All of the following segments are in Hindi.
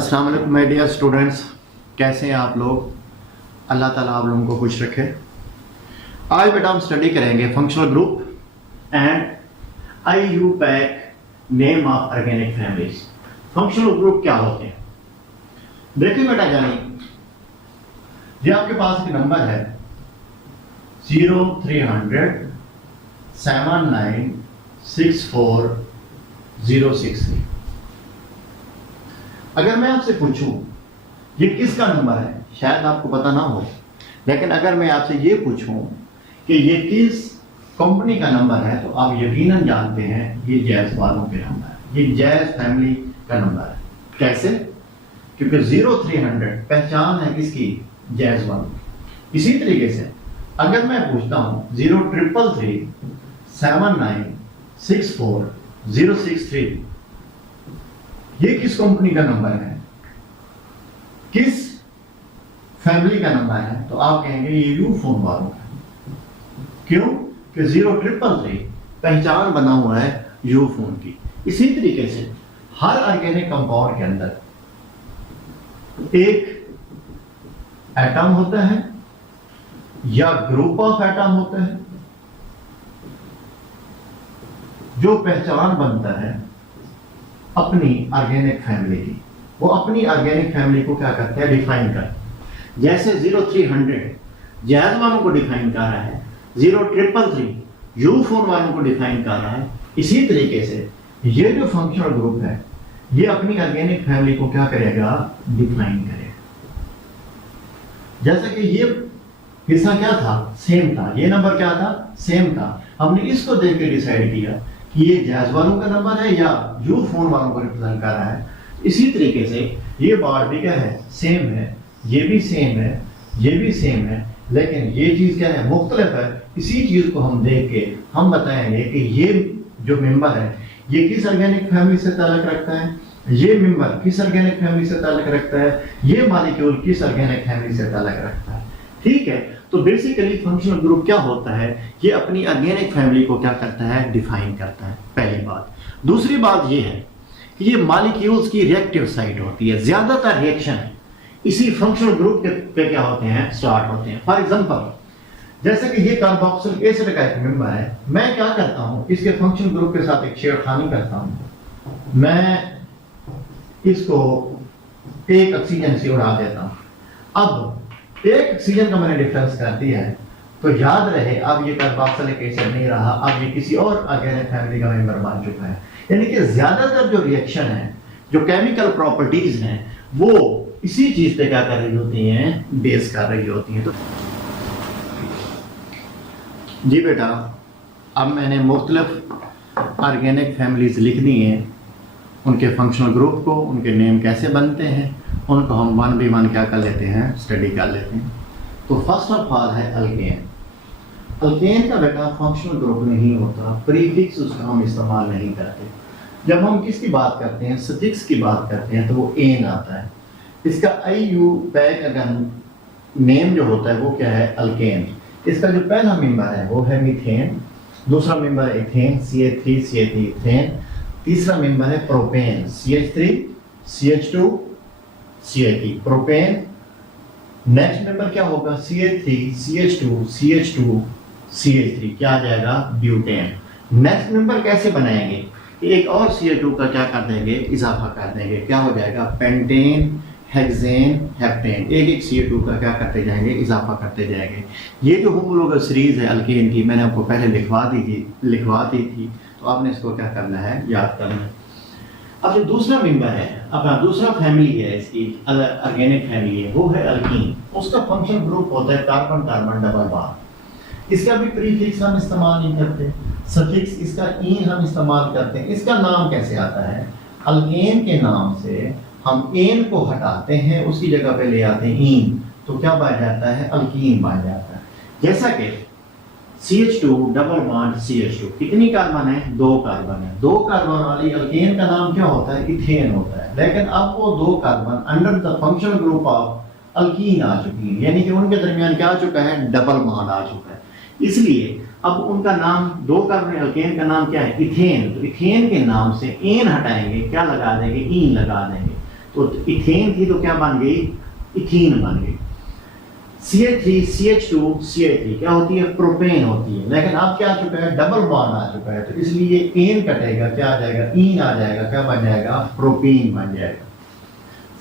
अस्सलाम वालेकुम माय डियर स्टूडेंट्स, कैसे हैं आप लोग। अल्लाह ताला आप लोगों को खुश रखे। आज बेटा हम स्टडी करेंगे functional group and IUPAC name of organic families. Functional group क्या होते हैं देखिए बेटा, जानिए ये आपके पास एक नंबर है 0300 7964063। अगर मैं आपसे पूछूं ये किसका नंबर है, शायद आपको पता ना हो, लेकिन अगर मैं आपसे ये पूछूं कि ये किस कंपनी का नंबर है तो आप यकीनन जानते हैं ये जैज वालों के नंबर है, ये जैज फैमिली का नंबर है। कैसे? क्योंकि 0300 पहचान है किसकी? जैज वालों। इसी तरीके से अगर मैं पूछता हूं 0333 7964063, ये किस कंपनी का नंबर है, किस फैमिली का नंबर है, तो आप कहेंगे ये यू फोन वालों का। क्यों? कि 0333 पहचान बना हुआ है यू फोन की। इसी तरीके से हर ऑर्गेनिक कंपाउंड के अंदर एक एटम होता है या ग्रुप ऑफ एटम होता है जो पहचान बनता है अपनी ऑर्गेनिक फैमिली की। वो अपनी ऑर्गेनिक फैमिली को क्या करते हैं? डिफाइन करते हैं। जैसे 0300 जैज वालों को डिफाइन कर रहा है, 0333 यू फोन वालों को डिफाइन कर रहा है। इसी तरीके से ये जो फंक्शनल ग्रुप है ये अपनी ऑर्गेनिक फैमिली को क्या करेगा? डिफाइन करेगा। जैसे कि ये हिस्सा क्या था? सेम था। ये नंबर क्या था? सेम था। हमने इसको देख के डिसाइड किया कि ये जैज वालों का नंबर है या यू फोन वालों को रिप्रेजेंट कर रहा है। इसी तरीके से ये बार भी क्या है? सेम है, ये भी सेम है, ये भी सेम है, लेकिन ये चीज क्या है? मुख्तलिफ है। इसी चीज को हम देख के हम बताएंगे कि ये जो मेंबर है ये किस ऑर्गेनिक फैमिली से ताल्लुक रखता है, ये मेंबर किस ऑर्गेनिक फैमिली से ताल्लुक रखता है, ये मॉलिक्यूल किस ऑर्गेनिक फैमिली से ताल्लुक रखता है। ठीक है, तो बेसिकली फंक्शनल ग्रुप क्या होता है? ये अपनी ऑर्गेनिक फैमिली को क्या करता है? डिफाइन करता है, पहली बात। दूसरी बात ये है कि ये मॉलिक्यूल्स की रिएक्टिव साइट होती है। ज्यादातर रिएक्शन इसी फंक्शनल ग्रुप पे क्या होते हैं? स्टार्ट होते हैं। फॉर एग्जांपल जैसे कि ये कार्बोक्सिलिक एसिड का एक मेंबर है, मैं क्या करता हूं? इसके फंक्शनल ग्रुप के साथ एक छेड़खानी करता हूं। मैं इसको एक ऑक्सीजन से उड़ा देता हूं। अब एक ऑक्सीजन का मैंने डिफरेंस कर दिया है, तो याद रहे अब ये कार्बोक्सिलिक एसिड नहीं रहा, अब ये किसी और ऑर्गेनिक फैमिली का मेंबर बन चुका है। यानी कि ज्यादातर जो रिएक्शन है, जो केमिकल प्रॉपर्टीज हैं, वो इसी चीज पे क्या कर रही होती हैं? बेस कर रही होती हैं। तो जी बेटा, अब मैंने मुख्तलिफ ऑर्गेनिक फैमिलीज लिख दी हैं, उनके फंक्शनल ग्रुप को, उनके नेम कैसे बनते हैं, उनको हम 1 क्या कर लेते हैं? स्टडी कर लेते हैं। तो फर्स्ट ऑफ ऑल है अल्केन। अल्केन का बेटा फंक्शनल ग्रुप नहीं होता, प्रीफिक्स उसका हम इस्तेमाल नहीं करते। जब हम किसकी बात करते हैं? सफिक्स की बात करते हैं, तो वो एन आता है। इसका IUPAC अगर नेम जो होता है वो क्या है? अल्केन। इसका जो पहला मेंबर है वो है मीथेन, दूसरा मेंबर है इथेन CH3 CH3 इथेन, तीसरा मेंबर है propane CH3 CH2 CH3 propane. Next member क्या होगा? CH3 CH2 CH2 CH3 क्या आ जाएगा? ब्यूटेन। नेक्स्ट मेंबर कैसे बनाएंगे? एक और CH2 का क्या कर देंगे? इजाफा कर देंगे। क्या हो जाएगा? Pentane, hexane, heptane. एक एक CH2 का क्या करते जाएंगे? इजाफा करते जाएंगे। ये जो होमोलोगस सीरीज है अल्केन की, मैंने आपको पहले लिखवा दी थी, तो आपने इसको क्या करना है? याद करना है। अब जो दूसरा मेंबर है, अपना दूसरा फैमिली है, इसकी ऑर्गेनिक फैमिली है, वो है अल्कीन। उसका फंक्शनल ग्रुप होता है कार्बन कार्बन डबल बॉन्ड। इसका भी प्रीफिक्स हम इस्तेमाल नहीं करते, सफिक्स इसका ईन हम इस्तेमाल करते हैं। इसका नाम कैसे आता है? अल्केन के नाम से हम एन को हटाते हैं, उसकी जगह पे ले आते हैं ईन, तो क्या बन जाता है? अल्कीन बन जाता है। जैसा कि CH2 डबल बॉन्ड CH2, कितनी कार्बन है? 2 कार्बन है। 2 कार्बन वाली अल्केन का नाम क्या होता है? इथेन होता है। लेकिन अब वो 2 carbon under the functional group of alkene आ चुकी है, यानी कि उनके दरमियान क्या आ चुका है? डबल बॉन्ड आ चुका है। इसलिए अब उनका नाम 2 कार्बन अल्केन का नाम क्या है? इथेन। तो इथेन के नाम से एन हटाएंगे, क्या लगा देंगे? ईन लगा देंगे। तो इथेन थी तो क्या बन गई, इथीन बन गई। CH3 CH2 CH3 क्या होती है, प्रोपेन होती है। लेकिन अब क्या आ चुका है, डबल बॉन्ड आ चुका है, तो इसलिए एन कटेगा, क्या आ जाएगा, ईन आ जाएगा, क्या बन जाएगा, प्रोपीन बन जाएगा।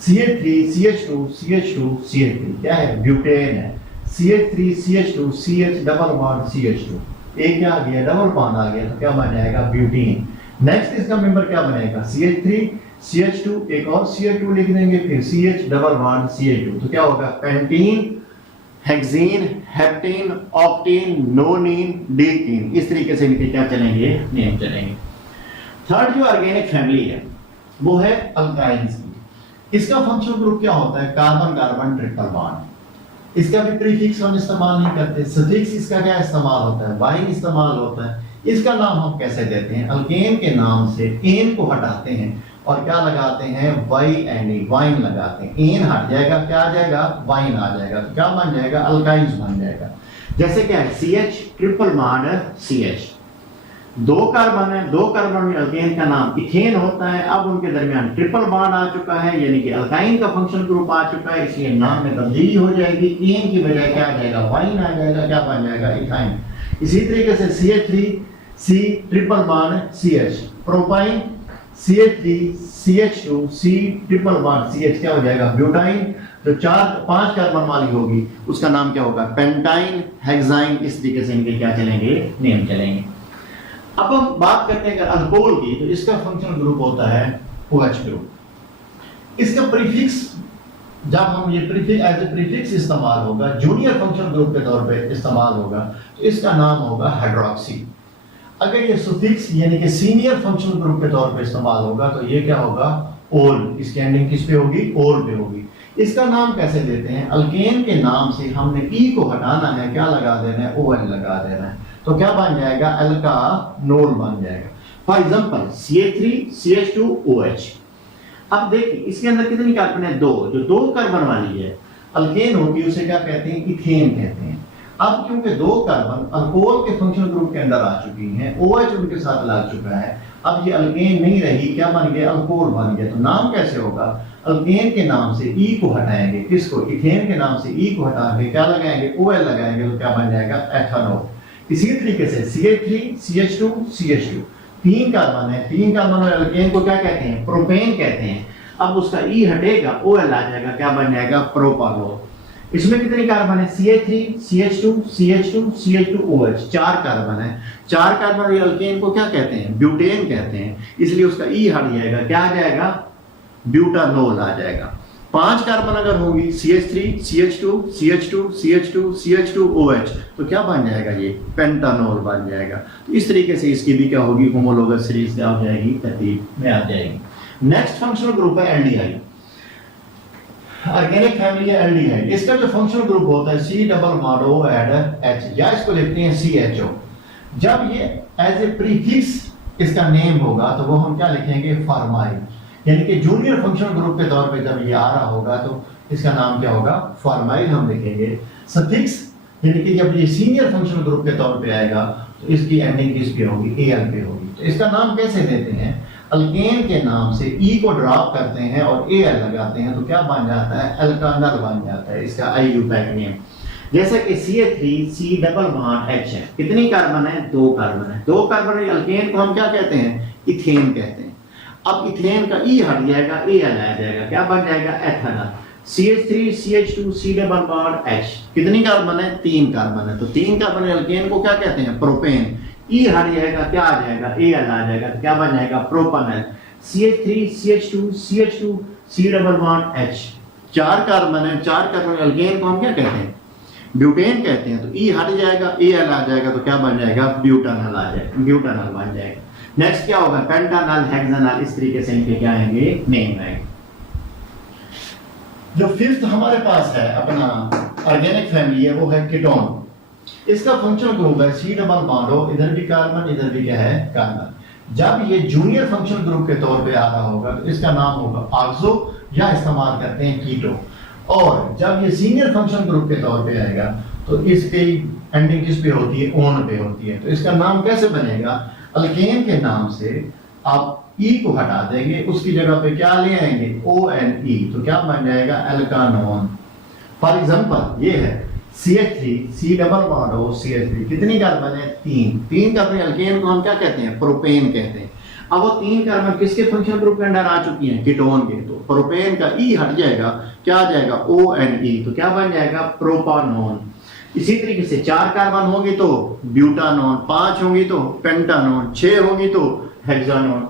CH3 CH2 CH2 CH3 क्या है, ब्यूटेन है। CH3 CH2 CH double bond CH2, एक क्या आ गया, डबल बॉन्ड आ गया, तो क्या बन जाएगा, ब्यूटीन। नेक्स्ट इसका मेंबर क्या बनेगा, CH3 CH2, एक और CH2 लिख देंगे, फिर CH डबल बॉन्ड CH2, तो क्या होगा, पेंटीन, हेक्सीन, हेप्टीन, ऑक्टीन, नोनीन, डीकीन। इस तरीके से इनके क्या चलेंगे, नेम चलेंगे। थर्ड जो ऑर्गेनिक फैमिली है वो है अल्काइंस की। इसका फंक्शनल ग्रुप क्या होता है, कार्बन कार्बन ट्रिपल बॉन्ड। इसका भी प्रीफिक्स हम इस्तेमाल नहीं करते, सफिक्स इसका क्या इस्तेमाल होता है, वाइन इस्तेमाल होता है। इसका नाम हम कैसे देते हैं, अल्केन के नाम से एन को हटाते हैं और क्या लगाते हैं, वाई एन ई, वाइन लगाते हैं। एन हट जाएगा, क्या आ जाएगा, वाइन आ जाएगा, तो क्या बन जाएगा, अल्काइंस बन जाएगा। जैसे क्या है, CH ट्रिपल बॉन्ड CH, दो कार्बन है, दो कार्बन में अल्केन का नाम इथेन होता है। अब उनके दरमियान ट्रिपल बॉन्ड आ चुका है, यानी कि अल्काइन का फंक्शनल ग्रुप आ चुका है, इसलिए नाम में तब्दीली हो जाएगी, एन की बजाय क्या आ जाएगा, वाइन आ जाएगा, क्या बन जाएगा, इथाइन। इसी तरीके से CH3 C triple bond CH, propyne, CH3 CH2 C triple bond CH, क्या हो जाएगा, ब्यूटाइन। जो 4-5 कार्बन वाली होगी उसका नाम क्या होगा, पेंटाइन, हेक्साइन। इस तरीके से इनके क्या चलेंगे, नेम चलेंगे। अब हम बात करते हैं अल्कोहल की, तो इसका फंक्शनल ग्रुप होता है OH ग्रुप। इसका प्रीफिक्स, जब हम ये प्रीफिक्स एज ए प्रीफिक्स इस्तेमाल होगा, जूनियर फंक्शनल ग्रुप के तौर पे इस्तेमाल होगा, तो इसका नाम होगा हाइड्रोक्सी। अगर ये सुफिक्स यानी कि सीनियर फंक्शनल ग्रुप के तौर पे इस्तेमाल होगा, तो ये क्या होगा, ओल। इसकी एंडिंग किस पे होगी, ओल पे होगी। इसका नाम कैसे देते हैं, अल्केन के नाम से हमने ई को हटाना है, क्या लगा देना है, OL लगा देना है, तो क्या बन जाएगा, अल्कानोल बन जाएगा। For example CH3 CH2 OH। अब देखिए इसके अंदर कितनी कार्बन है, दो। जो दो कार्बन वाली है अल्केन होगी उसे क्या कहते हैं, इथेन कहते हैं। अब क्योंकि दो कार्बन अल्कोहल के फंक्शनल ग्रुप के अंदर आ चुकी हैं, OH उनके साथ लग चुका है, अब ये अल्केन नहीं रही, क्या बन गया, अल्कोहल बन गया। तो नाम कैसे होगा, अल्केन के नाम से ई को हटाएंगे, किसको, इथेन के नाम से ई को हटा के क्या लगाएंगे, OL लगाएंगे, तो क्या बन जाएगा, एथेनॉल। इसी तरीके से CH3 CH2 CH2, तीन कार्बन है, तीन कार्बन वाले अल्केन को क्या कहते हैं, प्रोपेन कहते हैं। अब उसका ई हटेगा, OL आ जाएगा, क्या बन जाएगा, प्रोपानोल। इसमें कितनी कार्बन है, CH3 CH2 CH2 CH2 OH, 4 carbon है। 4 कार्बन वाले अल्केन को क्या कहते हैं, ब्यूटेन कहते हैं, इसलिए उसका ई हट जाएगा, क्या आ जाएगा, ब्यूटानोल आ जाएगा। 5 कार्बन अगर होगी, CH3 CH2 CH2 CH2 CH2 OH, तो क्या बन जाएगा, ये पेंटानोल बन जाएगा। तो इस तरीके से इसकी भी क्या होगी, होमोलोगस सीरीज क्या हो जाएगी, तरतीब में आ जाएगी। नेक्स्ट फंक्शनल ग्रुप है एल्डिहाइड। ऑर्गेनिक फैमिली है एल्डिहाइड। इसका जो फंक्शनल ग्रुप होता है C double bond O add H, या इसको लिखते हैं CHO। जब ये एज ए प्रीफिक्स इसका नेम होगा तो वो हम क्या लिखेंगे, फॉर्माइल, यानी कि जूनियर फंक्शनल ग्रुप के तौर पे जब ये आ रहा होगा तो इसका नाम क्या होगा, फॉर्माइल हम लिखेंगे। सफिक्स यानी कि जब ये सीनियर फंक्शनल ग्रुप के तौर पे आएगा तो इसकी एंडिंग किस पे होगी, AL पे होगी। तो इसका नाम कैसे देते हैं, अल्केन के नाम से ई को ड्रॉप करते हैं और AL लगाते हैं, तो क्या बन जाता है, अल्कानल बन जाता है, इसका IUPAC नेम। जैसे कि CH3 C double bond H है, कितनी कार्बन है, 2 कार्बन है। 2 कार्बन अल्केन को हम क्या कहते हैं, इथेन कहते हैं। अब इथेन का ई हट जाएगा, AL आ जाएगा, क्या बन जाएगा, ethanol. CH3 CH2 C double bond H, कितनी कार्बन है, 3 कार्बन है, तो 3 कार्बन अल्केन को क्या कहते हैं, प्रोपेन। ई हट जाएगा, क्या आ जाएगा, AL आ जाएगा, तो क्या बन जाएगा, प्रोपानॉल। CH3 CH2 CH2 C double bond H, 4 carbon है, 4 कार्बन अल्केन को हम क्या कहते हैं, ब्यूटेन कहते हैं। तो ई हट जाएगा, AL आ जाएगा, तो क्या बन जाएगा, ब्यूटानॉल आ जाएगा, ब्यूटानॉल बन जाएगा। नेक्स्ट क्या होगा, पेंटानॉल, हेक्सानॉल। इस तरीके से इनके क्या आएंगे, नेम आएंगे। जो फिफ्थ हमारे पास है अपना ऑर्गेनिक फैमिली है, वो है कीटोन। इसका फंक्शनल ग्रुप है C डबल बॉन्ड O, इधर भी कार्बन, इधर भी क्या है, कार्बन। जब ये जूनियर फंक्शनल ग्रुप के तौर पे आ रहा होगा तो इसका नाम होगा ऑक्सो, या इस्तेमाल करते हैं कीटो। और जब ये सीनियर फंक्शनल ग्रुप के तौर पे आएगा तो इसकी एंडिंग किस पे होती है, ओन पे होती है। तो इसका नाम कैसे बनेगा, अल्केन के नाम से आप ई को हटा देंगे, उसकी जगह पे क्या ले आएंगे ONE, तो क्या बन जाएगा एल्कानोन। फॉर एग्जांपल ये है CH3 C double bond O CH3, कितनी कार्बन है 3 कार्बन। अल्केन को हम क्या कहते हैं प्रोपेन कहते हैं। अब वो 3 कार्बन किसके फंक्शनल ग्रुप के अंदर आ चुकी हैं कीटोन के, तो प्रोपेन का ई हट जाएगा, क्या आ जाएगा ONE, तो क्या बन जाएगा प्रोपानोन। इसी तरीके से 4 कार्बन होगी तो ब्यूटानोन, 5 होंगी तो पेंटानोन, 6 होगी तो हेक्सानोन।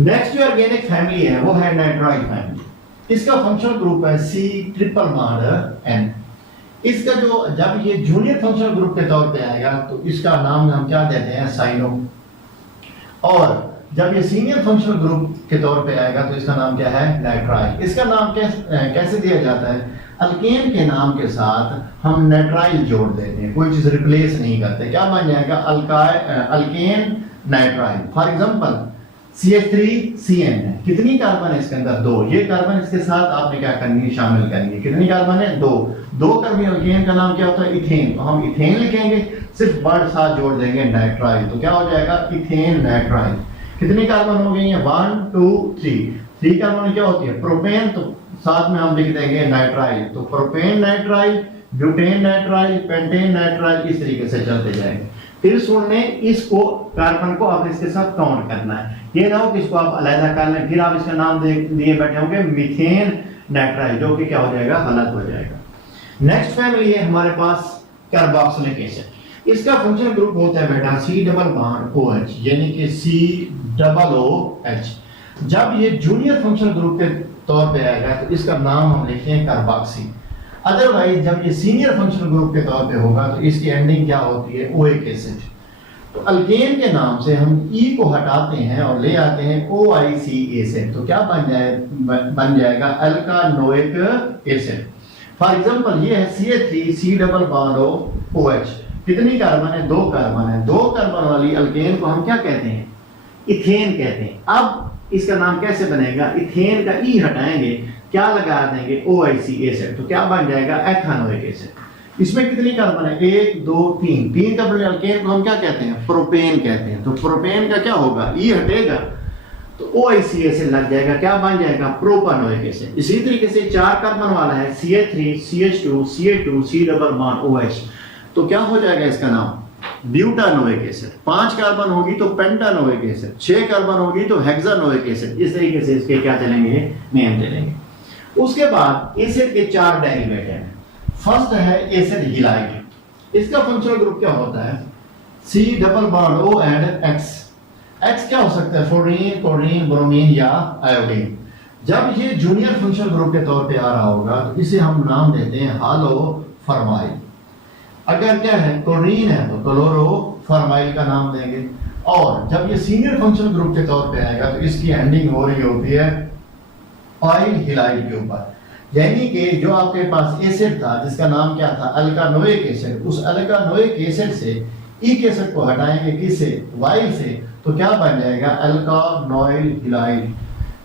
नेक्स्ट जो ऑर्गेनिक फैमिली है वो है नाइट्राइल फैमिली। इसका फंक्शनल ग्रुप है C ट्रिपल बॉन्ड N। इसका जो जब ये जूनियर फंक्शनल ग्रुप के तौर पे आएगा तो इसका नाम हम क्या देते हैं साइनो, और जब ये सीनियर फंक्शनल ग्रुप के तौर पे आएगा तो इसका नाम क्या है नाइट्राइल। इसका नाम कैसे दिया जाता है, अल्केन के नाम के साथ हम नाइट्राइल जोड़ देते हैं, कोई चीज रिप्लेस नहीं करते, क्या बन जाएगा alkane nitrile. For example CH3CN है, कितनी कार्बन है इसके अंदर 2, ये कार्बन इसके साथ आपने क्या करनी है शामिल करनी है, कितनी कार्बन है 2 कार्बन। अल्केन का नाम क्या होता है इथेन, तो हम इथेन लिखेंगे, सिर्फ वर्ड साथ जोड़ देंगे नाइट्राइल, तो क्या हो जाएगा इथेन नाइट्राइल। कितनी कार्बन हो गई है 1 2 3 कार्बन क्या होती है प्रोपेन, तो साथ में हम लिख देंगे नाइट्राइल, तो propane nitrile, butane nitrile, pentane nitrile, इस तरीके से चलते जाएंगे। फिर सुनने इसको कार्बन को आपने इसके साथ काउंट करना है, ये ना हो कि इसको आप अलग कर लें फिर आप इसका नाम दिए बैठे होंगे मीथेन नाइट्राइल, जो कि क्या हो जाएगा गलत हो जाएगा। नेक्स्ट फैमिली है हमारे पास कार्बोक्सिलिक एसिड। इसका फंक्शनल ग्रुप होता है बेटा C डबल बॉन्ड OH, यानी कि COOH। जब ये जूनियर फंक्शनल ग्रुप के तौर पे आएगा तो इसका नाम हम लिखते हैं कार्बोक्सी। अदरवाइज जब ये सीनियर फंक्शनल ग्रुप के तौर पे होगा तो इसकी एंडिंग क्या होती है ओइक एसिड। तो अल्केन के नाम से हम E को हटाते हैं और ले आते हैं OIC एसिड, तो क्या बन जाएगा अल्कानोइक एसिड। फॉर एग्जांपल ये है CH3 C double bond OH, कितनी कार्बन है 2 कार्बन है, 2 कार्बन वाली अल्केन को हम क्या कहते हैं इथेन कहते हैं। अब इसका नाम कैसे बनेगा, इथेन का E हटाएंगे, क्या लगा देंगे OIC एसिड, तो क्या बन जाएगा एथानोइक एसिड। इसमें कितनी कार्बन है 1 2 3 कार्बन अल्केन को हम क्या कहते हैं प्रोपेन कहते हैं। तो प्रोपेन का क्या होगा E हटेगा तो OIC एसिड लग जाएगा, क्या बन जाएगा प्रोपानोइक एसिड। इसी तरीके से 4 कार्बन वाला है CH3 CH2 CH2 C double bond OH, तो क्या हो जाएगा इसका नाम ब्यूटानोइक एसिड। 5 कार्बन होगी तो पेंटानोइक एसिड, 6 कार्बन होगी तो हेक्सानोइक एसिड। इस तरीके से इसके क्या चलेंगे नेम चलेंगे। उसके बाद एसिड के 4 डेरिवेटिव हैं। फर्स्ट है एसिड हिलाइड। इसका फंक्शनल ग्रुप क्या होता है C double bond O and X। X क्या हो सकता है फ्लोरीन क्लोरीन ब्रोमीन या आयोडीन। जब ये जूनियर फंक्शनल ग्रुप के तौर पे आ रहा होगा तो इसे हम नाम देते हैं हालो फॉर्माइल। अगर क्या है क्लोरीन है तो क्लोरो फॉर्माइल का नाम देंगे। और जब ये सीनियर फंक्शनल ग्रुप के तौर पे आएगा तो इसकी एंडिंग हो रही होती है ऑयल हिलाइड के ऊपर, यानी कि जो आपके पास एसिड था जिसका नाम क्या था अल्कानोइक एसिड, उस अल्कानोइक एसिड से इक एसिड को हटाएंगे किससे वाइल से, तो क्या बन जाएगा अल्कानोइल हिलाइड।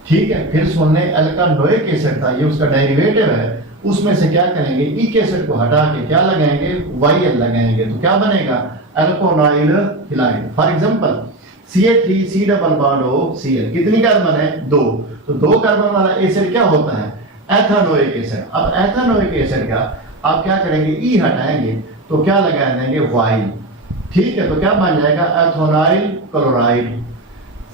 ठीक है, फिर सुनने अल्कानोइक एसिड था, ये उसका डेरिवेटिव है, उसमें से क्या करेंगे इक एसिड को हटा के क्या लगाएंगे वाइल लगाएंगे, तो क्या बनेगा alkanoyl halide. For example CH3 C double bond O Cl, कितनी कार्बन है 2, तो 2 कार्बन वाला एसिड क्या होता है एथानोइक एसिड। अब एथानोइक एसिड का आप क्या करेंगे E हटाएंगे तो क्या लगा देंगे वाइल। ठीक है, तो क्या बन जाएगा ethanoyl chloride.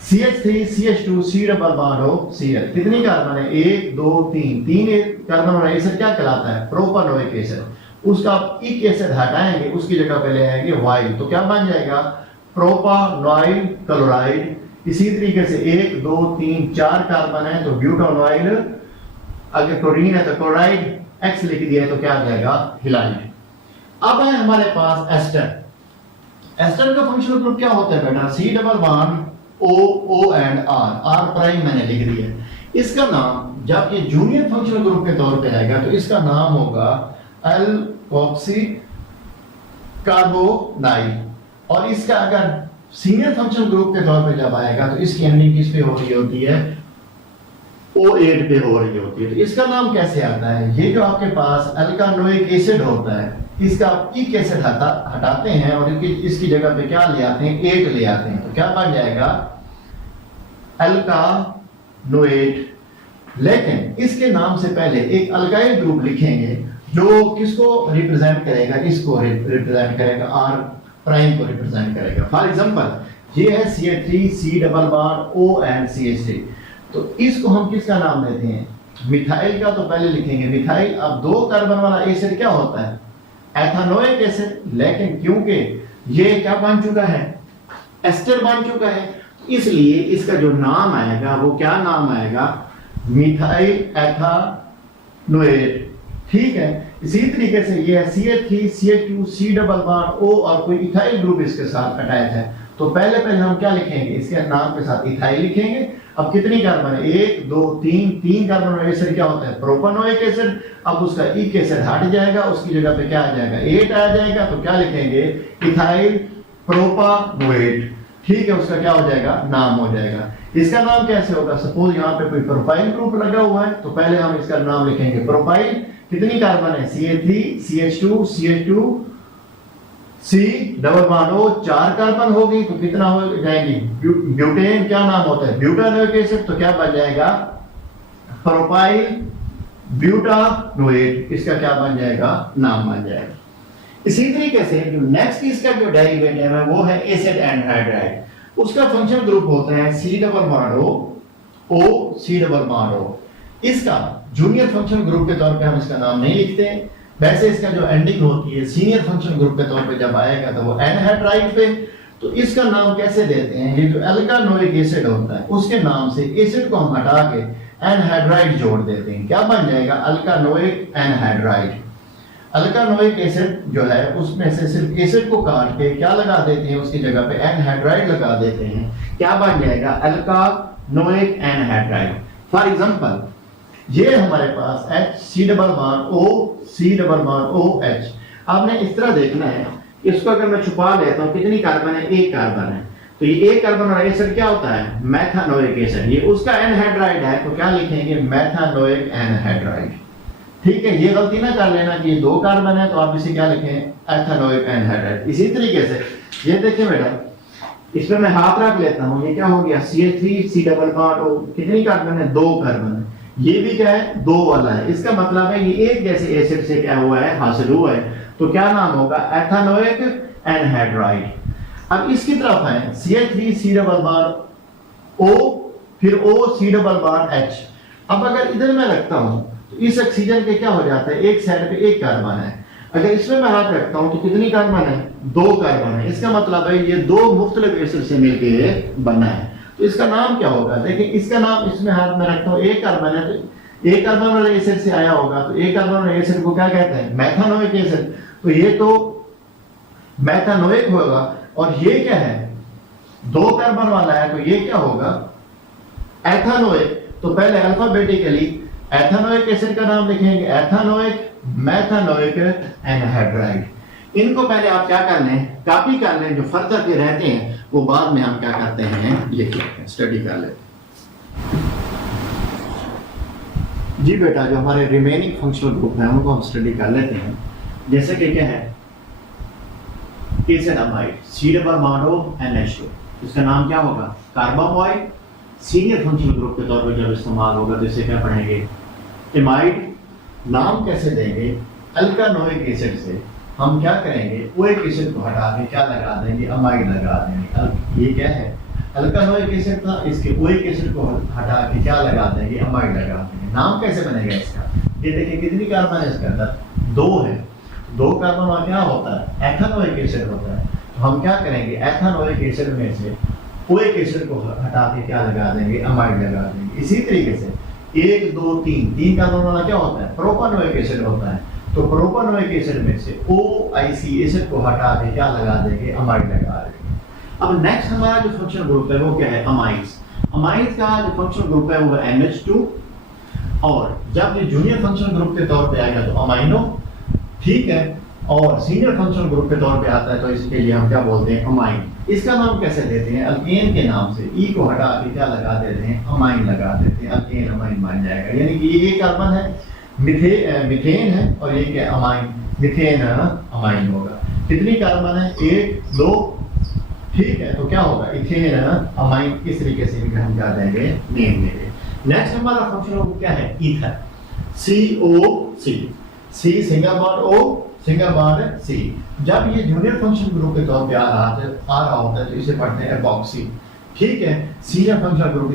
CH3 CH2 C double bond O Cl, कितनी कार्बन है 1 2 3 कार्बन वाला एसिड क्या कहलाता है प्रोपानोइक एसिड। उसका इक एसिड हटाएंगे, उसकी जगह पे ले आएंगे वाइल, तो क्या बन जाएगा प्रोपानोइल क्लोराइड। इसी तरीके से 1 2 3 4 कार्बन है तो ब्यूटानोइल, अगर क्लोरीन है तो क्लोराइड, X लिख दिया है तो क्या आ जाएगा हिलाइड। अब है हमारे पास एस्टर। एस्टर का फंक्शनल ग्रुप क्या होता है बेटा C double bond O and R prime मैंने लिख दिया है। इसका नाम जब ये जूनियर फंक्शनल ग्रुप के तौर पे आएगा तो इसका नाम होगा एल्कोक्सी कार्बोनाइल। और इसका अगर सीनियर फंक्शनल ग्रुप के तौर पे जब आएगा तो इसकी एंडिंग किस पे हो रही होती है O8 पे हो रही होती है। तो इसका नाम कैसे आता है, ये जो आपके पास अल्कानोइक एसिड होता है इसका इक एसिड हटाते हैं और इसकी जगह पे क्या ले आते हैं 8 ले आते हैं, तो क्या बन जाएगा अल्कानोएट, लेकिन इसके नाम से पहले एक अल्काइल ग्रुप लिखेंगे जो किसको रिप्रेजेंट करेगा, इसको रिप्रेजेंट करेगा, आर प्राइम को रिप्रेजेंट करेगा। फॉर एग्जांपल ये है CH3 C double bond O and CH3, तो इसको हम किसका नाम देते हैं, मिथाइल का। तो पहले लिखेंगे मिथाइल। अब 2 कार्बन वाला एसिड क्या होता है, एथानोइक एसिड, लेकिन क्योंकि ये क्या बन चुका है, एस्टर बन चुका है, इसलिए इसका जो नाम आएगा वो क्या नाम आएगा, मिथाइल एथानोएट। ठीक है, इसी तरीके से ये है CH3 CH2 C double bond O और कोई इथाइल ग्रुप इसके साथ अटैच है, तो पहले हम क्या लिखेंगे, इसके नाम के साथ इथाइल लिखेंगे। अब कितनी कार्बन है, 1 2 3 कार्बन वाला एसिड क्या होता है, प्रोपानोइक एसिड। अब उसका इक एसिड हट जाएगा, उसकी जगह पे क्या आ जाएगा, 8 आ जाएगा, तो क्या लिखेंगे, इथाइल प्रोपानोएट। ठीक है, उसका क्या हो जाएगा, नाम हो जाएगा। इसका नाम कैसे होगा, सपोज यहाँ पे कोई प्रोपाइल ग्रुप लगा हुआ है, तो पहले हम इसका नाम लिखेंगे प्रोपाइल। कितनी कार्बन है, CH3 CH2 CH2 C double bond O, 4 carbon होगी, तो कितना हो जाएगी, ब्यूटेन क्या नाम होता है, ब्यूटानोइक एसिड, तो क्या बन जाएगा, प्रोपाइल ब्यूटानोएट। इसका क्या बन जाएगा, नाम बन जाएगा। इसी तरीके से जो नेक्स्ट इसका जो डेरिवेटिव है वो है एसिड एनहाइड्राइड। उसका फंक्शन ग्रुप होता है C double bond O C double bond O। इसका जूनियर फंक्शन ग्रुप के तौर पे हम इसका नाम नहीं लिखते, वैसे इसका जो एंडिंग होती है सीनियर फंक्शन ग्रुप के तौर पे जब आएगा तो वो एनहाइड्राइड पे। तो इसका नाम कैसे देते हैं, ये जो अल्कानोइक एसिड होता है उसके नाम से एसिड को हम हटा के एनहाइड्राइड जोड़ देते हैं, क्या बन जाएगा, अल्कानोइक एनहाइड्राइड। अल्कानोइक एसिड जो है उसमें से सिर्फ एसिड को काट के क्या लगा देते हैं, उसकी जगह पे एनहाइड्राइड लगा देते हैं, क्या बन जाएगा, अल्कानोइक एनहाइड्राइड। फॉर एग्जांपल ये हमारे पास C double bond O C double bond OH। आपने इस तरह देखना है, इसको अगर मैं छुपा लेता हूँ, कितनी कार्बन है, 1 कार्बन है, तो ये 1 कार्बन वाला एसिड क्या होता है, मेथानोइक एसिड। ये उसका एनहाइड्राइड है, तो क्या लिखेंगे, मेथानोइक एनहाइड्राइड। ठीक है, ये गलती ना कर लेना कि ये 2 कार्बन है तो आप इसे क्या लिखें, एथानोइक एनहाइड्राइड। इसी तरीके से ये देखिए बेटा, इसमें मैं हाथ रख लेता हूँ, ये क्या हो गया, CH3 C double bond O, कितनी कार्बन है, 2 कार्बन है, ये भी क्या है, 2 वाला है। इसका मतलब है ये एक जैसे एसिड से क्या हुआ है, हासिल हुआ है, तो क्या नाम होगा, एथानोइक एनहाइड्राइड। अब इसकी तरफ है CH3 C double bond O, फिर O C double bond H। अब अगर इधर मैं रखता हूं तो इस ऑक्सीजन के क्या हो जाता है, एक साइड पे 1 कार्बन है, अगर इसमें मैं हाथ रखता हूं तो कितनी कार्बन है, 2 कार्बन है। इसका मतलब है ये 2 मुख्तलिफ एसिड से मिलकर बना है, तो इसका नाम क्या होगा, देखिए इसका नाम, इसमें हाथ में रखता हूं, 1 कार्बन है, तो 1 कार्बन वाले एसिड से आया होगा, तो 1 कार्बन वाले एसिड को क्या कहते हैं, मेथानोइक एसिड। तो ये तो मेथानोइक होगा, और ये क्या है, 2 कार्बन वाला है, तो ये क्या होगा, एथानोइक। तो पहले अल्फाबेटिकली एथानोइक एसिड का नाम लिखेंगे, एथानोइक मेथानोइक एनहाइड्राइड। इनको पहले आप क्या कर लें, कॉपी कर लें, जो फर्दर के रहते हैं वो बाद में हम क्या करते हैं, लिख लेते हैं, स्टडी कर लेते हैं। जी बेटा, जो हमारे रिमेनिंग फंक्शनल ग्रुप है उनको हम स्टडी कर लेते हैं। जैसे कि क्या है, acid amide C double bond O NH2, इसका नाम क्या होगा, कार्बामाइड। सीनियर फंक्शनल ग्रुप के तौर पर जब इस्तेमाल होगा तो इसे क्या पढ़ेंगे, इमाइड। नाम कैसे देंगे, अल्कानोइक एसिड से हम क्या करेंगे, ओइक एसिड को हटा के क्या लगा देंगे, अमाइड लगा देंगे। ये क्या है, अल्कानोइक एसिड था, इसके ओइक एसिड को हटा के क्या लगा देंगे, अमाइड लगा देंगे। नाम कैसे बनेगा इसका, ये देखिए कितनी कार्बन है इसके अंदर, 2 है, 2 कार्बन वाला क्या होता है, एथानोइक एसिड होता है। तो हम क्या करेंगे, एथानोइक एसिड में से ओइक एसिड को हटा के क्या लगा देंगे, अमाइड लगा देंगे। इसी तरीके से 1 2 3 कार्बन वाला क्या होता है, प्रोपानोइक एसिड होता है, तो प्रोपानोइक एसिड में से OIC एसिड को हटा के क्या लगा देंगे, अमाइड लगा देंगे। अब नेक्स्ट हमारा जो फंक्शनल ग्रुप है वो क्या है, अमाइड्स। अमाइड्स का जो फंक्शनल ग्रुप है वो है NH2, और जब ये जूनियर फंक्शनल ग्रुप के तौर पे आएगा तो अमाइनो, ठीक है, और सीनियर फंक्शनल ग्रुप के तौर पे आता है तो इसके लिए हम क्या बोलते हैं, अमाइन। इसका नाम कैसे देते हैं, अल्केन के नाम से, ई को हटा के क्या लगा देते हैं, अमाइन लगा देते हैं, अल्केन अमाइन बन जाएगा। यानी कि ये कार्बन है, मीथेन है, और ये क्या, अमाइन, मीथेन अमाइन होगा। कितनी कार्बन है, 1 2 ठीक है, तो क्या होगा, इथेन अमाइन इस तरीके से भी हम क्या देंगे, नेम देंगे। नेक्स्ट हमारा फंक्शनल ग्रुप क्या है, ether, COC, C single bond O single bond C। जब ये जूनियर फंक्शन ग्रुप के तौर पे आ रहा होता है तो इसे पढ़ते हैं एपॉक्सी। ठीक है, सीनियर फंक्शनल ग्रुप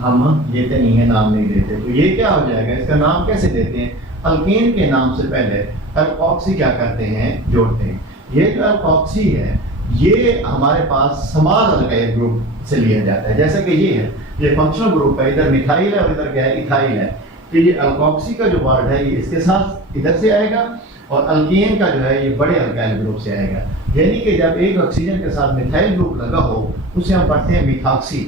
हम लेते नहीं है, नाम नहीं देते, तो ये क्या हो जाएगा, इसका नाम कैसे देते हैं, अल्केन के नाम से पहले एपॉक्सी क्या करते हैं, जोड़ते हैं। ये जो एपॉक्सी है ये हमारे पास समान अल्काइल ग्रुप से लिया जाता है, जैसे कि ये है, ये फंक्शनल ग्रुप है, इधर मिथाइल है और इधर क्या है, इथाइल है। तो ये एल्कोक्सी का जो वर्ड है ये इसके साथ इधर से आएगा और अल्केन का जो है ये बड़े अल्काइल ग्रुप से आएगा। यानी कि जब एक ऑक्सीजन के साथ मिथाइल ग्रुप लगा हो उसे हम पढ़ते हैं मिथॉक्सी।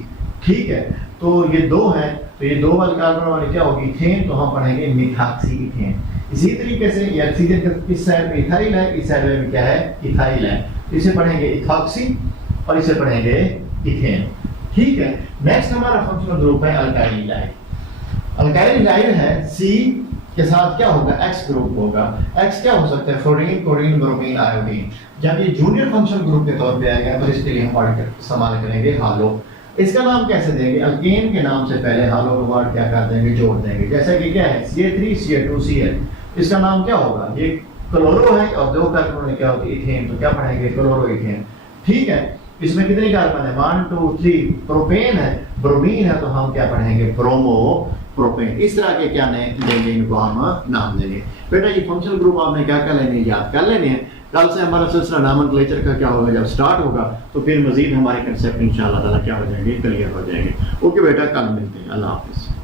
ठीक है, तो ये दो हैं, तो ये दो अल्काइल ग्रुप वाले क्या होगी, इथेन, तो हम पढ़ेंगे मिथॉक्सी इथेन। इसी तरीके से ये ऑक्सीजन के इस साइड में इथाइल है, इस साइड में क्या है, इथाइल है, इसे पढ़ेंगे इथॉक्सी और इसे पढ़ेंगे इथेन। ठीक है, नेक्स्ट हमारा फंक्शनल ग्रुप है अल्काइल इथाइल। अल्काइल इथाइल है, C के साथ क्या होगा, X ग्रुप होगा। X क्या हो सकता है, फ्लोरीन, क्लोरीन, ब्रोमीन, आयोडीन। जब ये जूनियर फंक्शनल ग्रुप के तौर पे आएगा तो इसके लिए हम इस्तेमाल करेंगे हालो। इसका नाम कैसे देंगे, अल्केन के नाम से पहले हालो का वर्ड क्या कर देंगे, जोड़ देंगे। जैसे कि क्या है, CH3 CH2 Cl, इसका नाम क्या होगा, ये क्लोरो है और दो कार्बन क्या होती है, इथेन, तो क्या पढ़ेंगे, क्लोरो इथेन। ठीक है, इसमें कितने कार्बन है, 1 2 3, प्रोपेन है, ब्रोमीन है, तो हम क्या पढ़ेंगे, ब्रोमो प्रोपेन। इस तरह के क्या देंगे, इनको हम नाम देंगे। बेटा ये फंक्शनल ग्रुप आपने क्या कर लेने, याद कर लेने हैं। कल से हमारा सिलसिला नॉमेनक्लेचर का क्या होगा, जब स्टार्ट होगा तो फिर मजीद हमारे कंसेप्ट इंशाअल्लाह ताला क्या हो जाएंगे, क्लियर हो जाएंगे। ओके बेटा, कल मिलते हैं, अल्लाह हाफिज़।